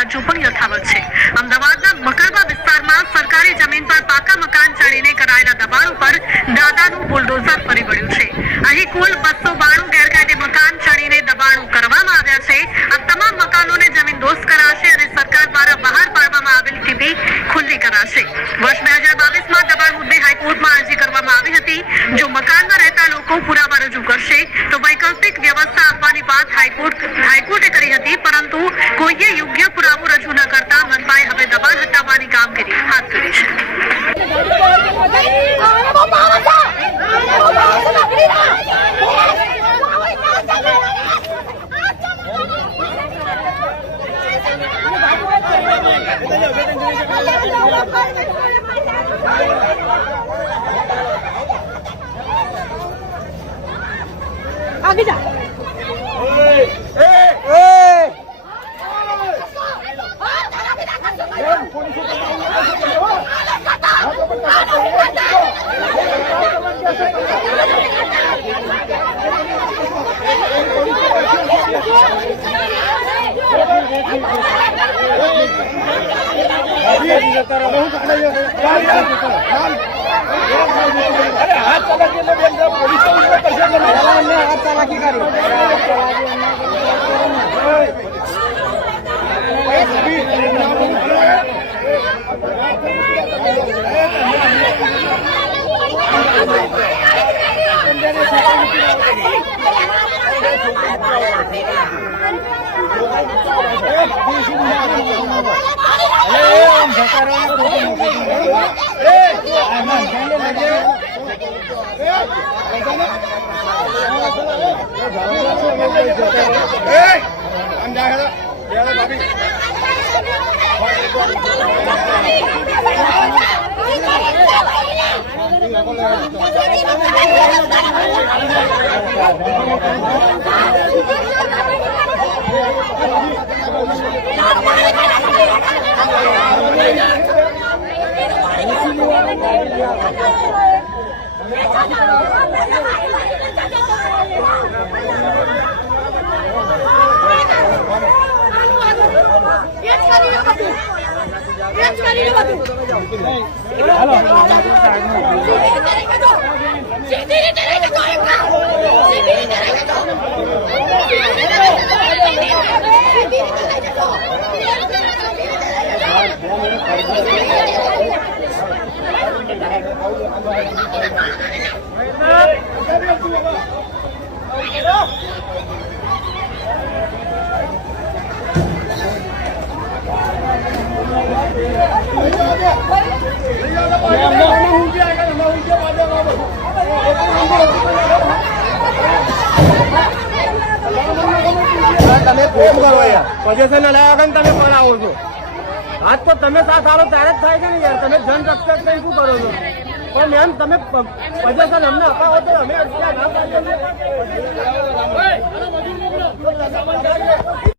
હજુ પણ યથાવત છે। અમદાવાદના મકરબા વિસ્તારમાં સરકારી જમીન પર પાકા મકાન ચડીને કરાયેલા દબાણ ઉપર દાદાનું બુલડોઝર ફરી વળ્યું છે। અહીં કુલ 292 ગેરકાયદે મકાન ચડીને દબાણો કરવામાં આવ્યા છે। આ તમામ મકાનોને જમીનદોસ્ત કરાશે અને સરકાર દ્વારા બહાર પાડવામાં આવેલી ટીપી ખુલ્લી કરાશે। વર્ષ 2022માં દબાણ મુદ્દે હાઈકોર્ટમાં અરજી કરવામાં આવી હતી। જો મકાનમાં રહેતા લોકો પુરાવા રજૂ કરશે તો વૈકલ્પિક વ્યવસ્થા આપવાની વાત હાઈકોર્ટે કરી હતી, પરંતુ કોઈએ યોગ્ય પુરાવો રજૂ ન કરતા મનપાએ હવે દબાણ હટાવવાની કામગીરી હાથ ધરી છે। आगे जा। તમે ફોન કરો યાર, પોઝિશન લાવ્યા વગર તમે પણ આવો છો। આજ તો તમે સાથ આવો ત્યારે જ થાય છે ને યાર। તમે જન રક્ષક થઈ શું કરો છો? પણ એમ તમે પોઝિશન અમને અપાવો તો અમે